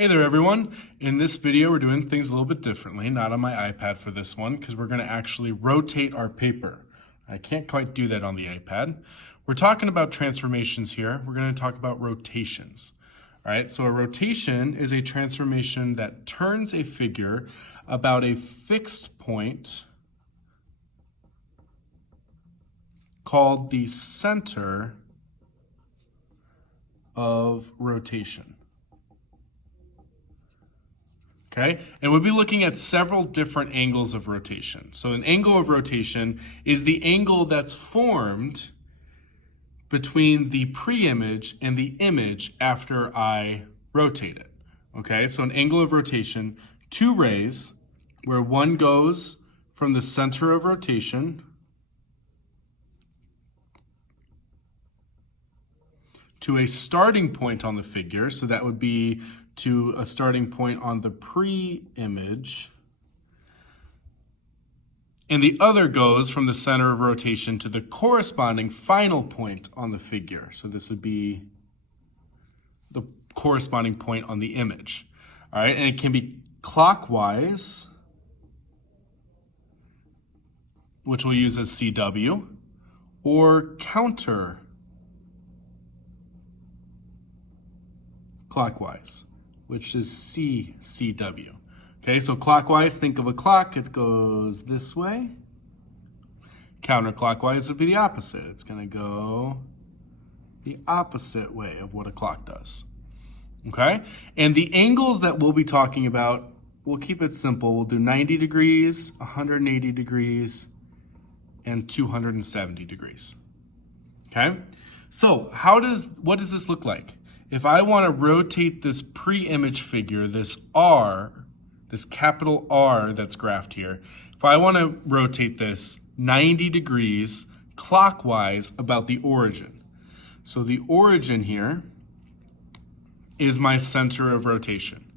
Hey there everyone. In this video we're doing things a little bit differently, not on my iPad for this one, because we're going to actually rotate our paper. I can't quite do that on the iPad. We're talking about transformations here. We're going to talk about rotations. All right, so a rotation is a transformation that turns a figure about a fixed point called the center of rotation. Okay, and we'll be looking at several different angles of rotation. So an angle of rotation is the angle that's formed between the pre-image and the image after I rotate it. Okay, so an angle of rotation, two rays, where one goes from the center of rotation to a starting point on the figure, so that would be to a starting point on the pre-image, and the other goes from the center of rotation to the corresponding final point on the figure. So this would be the corresponding point on the image. All right, and it can be clockwise, which we'll use as CW, or counterclockwise, which is CCW. Okay, so clockwise, think of a clock, it goes this way. Counterclockwise would be the opposite. It's going to go the opposite way of what a clock does. Okay, and the angles that we'll be talking about, we'll keep it simple. We'll do 90 degrees, 180 degrees, and 270 degrees. Okay, so what does this look like? If I want to rotate this pre-image figure, this R, this capital R that's graphed here, if I want to rotate this 90 degrees clockwise about the origin. So the origin here is my center of rotation.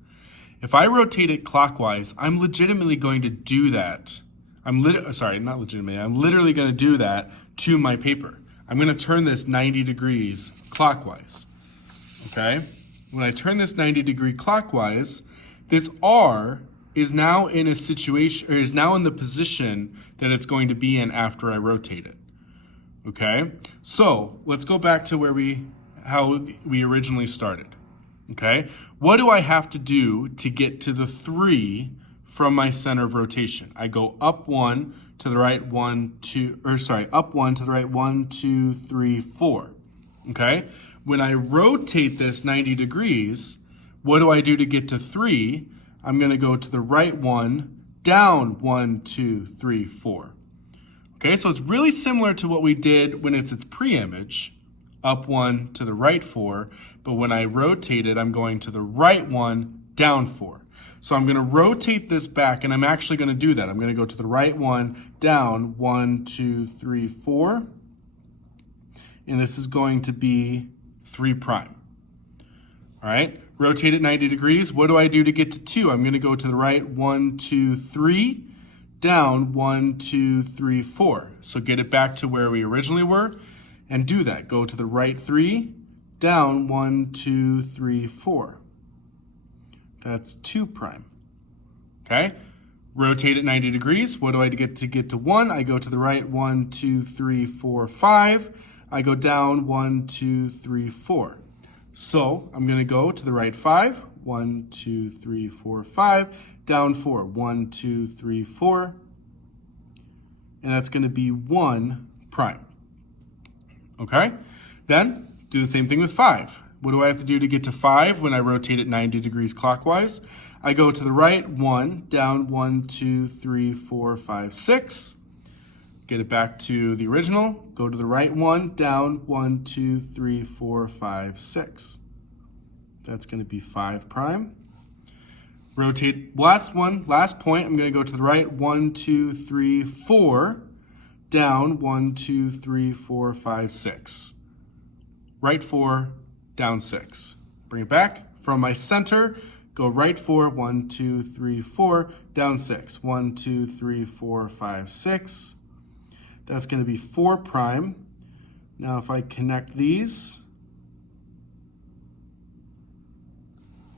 If I rotate it clockwise, I'm legitimately going to do that. I'm literally going to do that to my paper. I'm going to turn this 90 degrees clockwise. Okay, when I turn this 90 degree clockwise, this R is now in a situation, or is now in the position that it's going to be in after I rotate it. Okay, so let's go back to how we originally started. Okay, what do I have to do to get to the 3 from my center of rotation? I go up 1 to the right, up 1 to the right, 1, 2, 3, 4. Okay, when I rotate this 90 degrees, what do I do to get to 3? I'm going to go to the right 1, down 1, 2, 3, 4. Okay, so it's really similar to what we did when it's its pre-image, up 1 to the right 4, but when I rotate it, I'm going to the right 1, down 4. So I'm going to rotate this back, and I'm actually going to do that. I'm going to go to the right 1, down 1, 2, 3, 4. And this is going to be 3 prime. All right, rotate it 90 degrees. What do I do to get to 2? I'm going to go to the right 1, 2, 3, down 1, 2, 3, 4. So get it back to where we originally were and do that. Go to the right 3, down 1, 2, 3, 4. That's 2 prime. Okay, rotate it 90 degrees. What do I get to 1? I go to the right 1, 2, 3, 4, 5. I go down 1, 2, 3, 4. So I'm going to go to the right 5, 1, 2, 3, 4, 5, down 4, 1, 2, 3, 4, and that's going to be 1 prime. Okay, then do the same thing with 5. What do I have to do to get to 5 when I rotate it 90 degrees clockwise? I go to the right 1, down 1, 2, 3, 4, 5, 6. Get it back to the original, go to the right 1, down 1, 2, 3, 4, 5, 6. That's going to be 5 prime. Rotate, last point, I'm going to go to the right 1, 2, 3, 4, down 1, 2, 3, 4, 5, 6. Right 4, down 6. Bring it back from my center, go right 4, 1, 2, 3, 4, down 6. 1, 2, 3, 4, 5, 6. That's going to be 4 prime. Now if I connect these,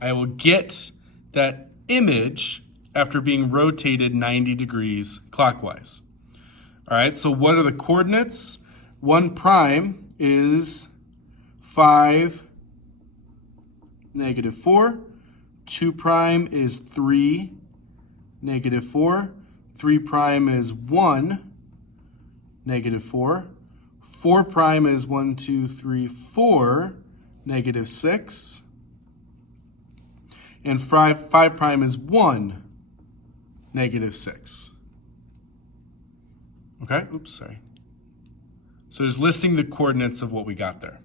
I will get that image after being rotated 90 degrees clockwise. All right, so what are the coordinates? 1 prime is 5, -4. 2 prime is 3, -4. 3 prime is 1, -4. 4 prime is 1, 2, 3, 4, -6. And 5 prime is 1, -6. Okay, oops, sorry. So just listing the coordinates of what we got there.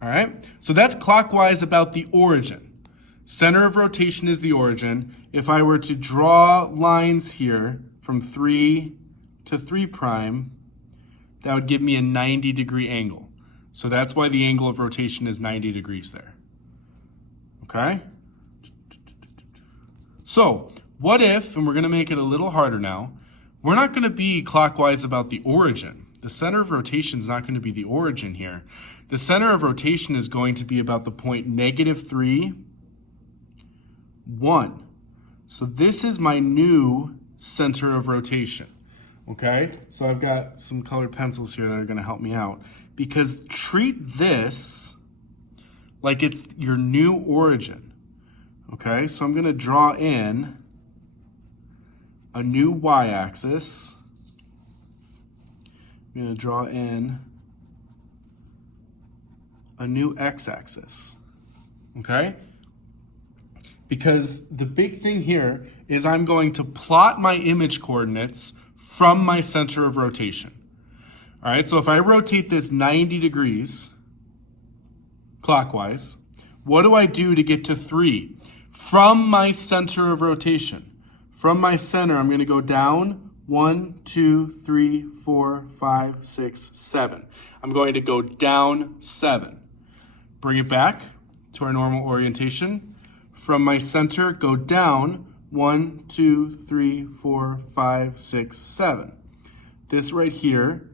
All right, so that's clockwise about the origin. Center of rotation is the origin. If I were to draw lines here from 3 to 3 prime, that would give me a 90-degree angle. So that's why the angle of rotation is 90 degrees there. Okay? So what if, and we're going to make it a little harder now, we're not going to be clockwise about the origin. The center of rotation is not going to be the origin here. The center of rotation is going to be about the point -3, 1. So this is my new center of rotation. Okay, so I've got some colored pencils here that are going to help me out, because treat this like it's your new origin. Okay, so I'm going to draw in a new y-axis. I'm going to draw in a new x-axis. Okay? Because the big thing here is I'm going to plot my image coordinates from my center of rotation. All right, so if I rotate this 90 degrees clockwise, what do I do to get to 3? From my center of rotation. From my center, I'm going to go down 1, 2, 3, 4, 5, 6, 7. I'm going to go down 7. Bring it back to our normal orientation. From my center, go down 1, 2, 3, 4, 5, 6, 7. This right here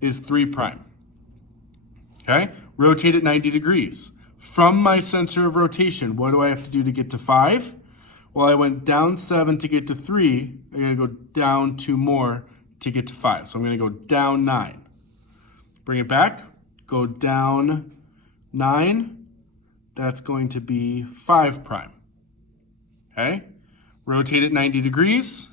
is 3 prime. Okay? Rotate it 90 degrees. From my center of rotation, what do I have to do to get to 5? Well, I went down 7 to get to 3. I'm going to go down 2 more to get to 5. So I'm going to go down 9. Bring it back. Go down 9. That's going to be 5 prime. Okay? Rotate it 90 degrees.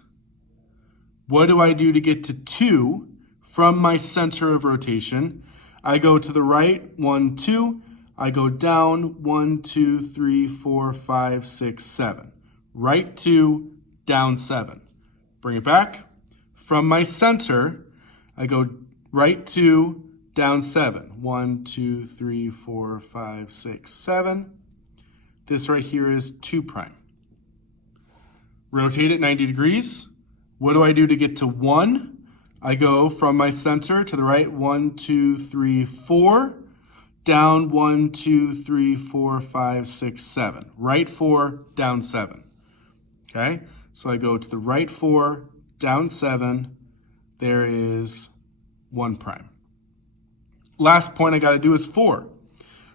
What do I do to get to 2 from my center of rotation? I go to the right, 1, 2. I go down 1, 2, 3, 4, 5, 6, 7. Right 2, down 7. Bring it back. From my center, I go right 2, down 7. 1, 2, 3, 4, 5, 6, 7. This right here is 2 prime. Rotate it 90 degrees. What do I do to get to 1? I go from my center to the right, 1, 2, 3, 4. Down 1, 2, 3, 4, 5, 6, 7. Right 4, down 7. Okay, so I go to the right 4, down 7. There is 1 prime. Last point I got to do is 4.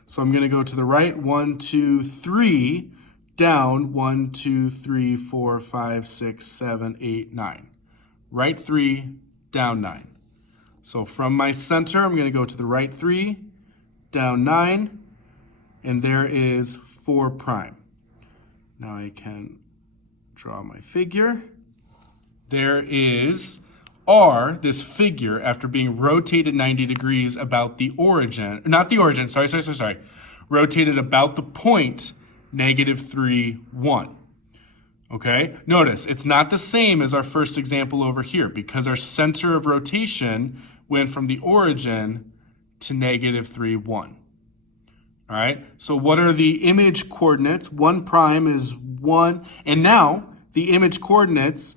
So I'm going to go to the right, 1, 2, 3, down 1, 2, 3, 4, 5, 6, 7, 8, 9. Right 3, down 9. So from my center, I'm going to go to the right 3, down 9, and there is 4 prime. Now I can draw my figure. There is R, this figure, after being rotated 90 degrees about the origin, not the origin, sorry. Rotated about the point -3, 1. Okay, notice it's not the same as our first example over here because our center of rotation went from the origin to -3, 1. All right, so what are the image coordinates? 1 prime is 1, and now the image coordinates,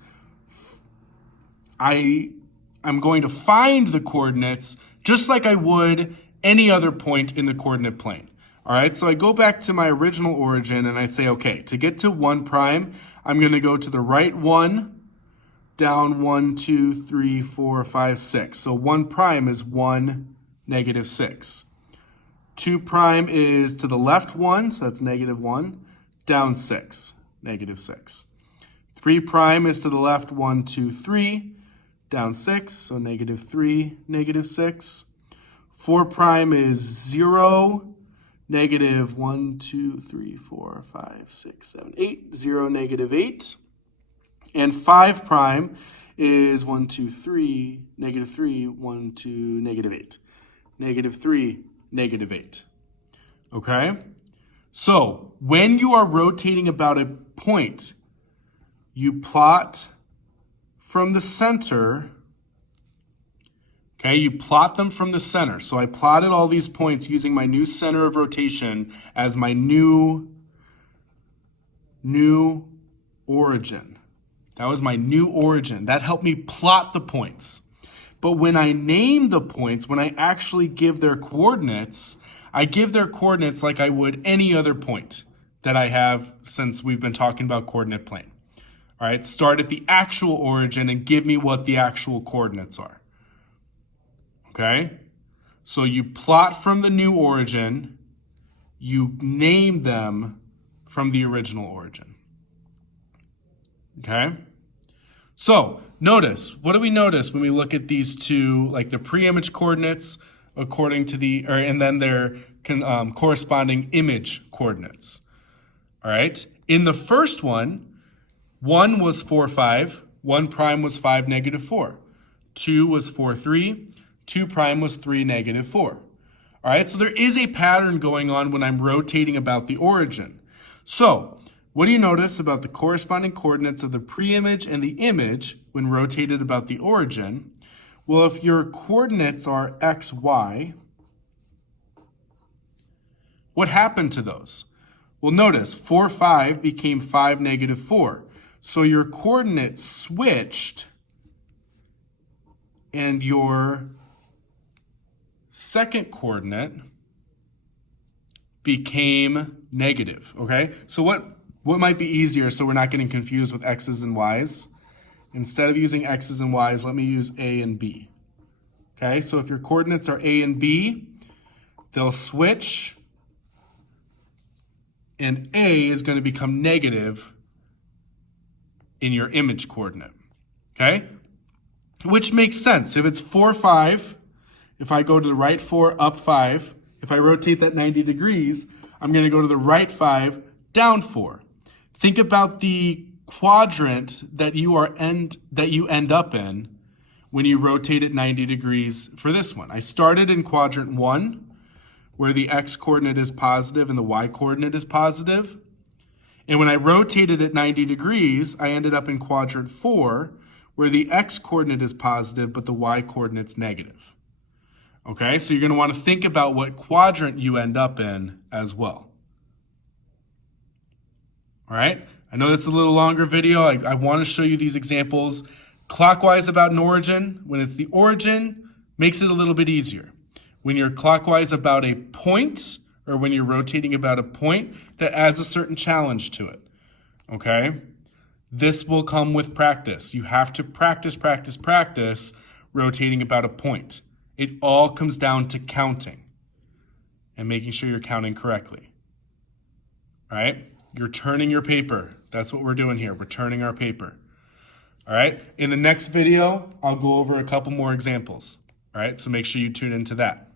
I'm going to find the coordinates just like I would any other point in the coordinate plane. All right, so I go back to my original origin and I say, okay, to get to 1 prime, I'm going to go to the right 1, down 1, 2, 3, 4, 5, 6. So 1 prime is 1, -6. 2 prime is to the left 1, so that's -1, down 6, -6. 3 prime is to the left 1, 2, 3, down 6, so -3, -6. 4 prime is 0, -1, 2, 3, 4, 5, 6, 7, 8, 0, -8. And 5 prime is 1, 2, 3, -3, 1, 2, -8. -3, -8. Okay? So, when you are rotating about a point, you plot from the center. Okay, you plot them from the center. So I plotted all these points using my new center of rotation as my new origin. That was my new origin. That helped me plot the points. But when I name the points, when I actually give their coordinates, I give their coordinates like I would any other point that I have since we've been talking about coordinate plane. All right, start at the actual origin and give me what the actual coordinates are. Okay? So you plot from the new origin, you name them from the original origin. Okay? So notice, what do we notice when we look at these two, like the pre-image coordinates according to and then their corresponding image coordinates? All right? In the first one, 1 was 4, 5, 1 prime was 5, -4. 2 was 4, 3, 2 prime was 3, -4. All right, so there is a pattern going on when I'm rotating about the origin. So what do you notice about the corresponding coordinates of the pre-image and the image when rotated about the origin? Well, if your coordinates are x, y, what happened to those? Well, notice 4, 5 became 5, -4. So your coordinates switched and your second coordinate became negative, okay? So what might be easier so we're not getting confused with x's and y's? Instead of using x's and y's, let me use a and b. Okay, so if your coordinates are a and b, they'll switch and a is going to become negative in your image coordinate, okay? Which makes sense. If it's 4, 5, if I go to the right 4, up 5, if I rotate that 90 degrees, I'm going to go to the right 5, down 4. Think about the quadrant that you end up in when you rotate it 90 degrees for this one. I started in quadrant 1, where the x coordinate is positive and the y coordinate is positive. And when I rotated it 90 degrees, I ended up in quadrant 4, where the x coordinate is positive, but the y coordinate's negative. Okay, so you're going to want to think about what quadrant you end up in as well. All right, I know that's a little longer video. I want to show you these examples. Clockwise about an origin, when it's the origin, makes it a little bit easier. When you're clockwise about a point, or when you're rotating about a point, that adds a certain challenge to it, okay? This will come with practice. You have to practice rotating about a point. It all comes down to counting and making sure you're counting correctly, all right? You're turning your paper. That's what we're doing here. We're turning our paper, all right? In the next video, I'll go over a couple more examples, all right? So make sure you tune into that.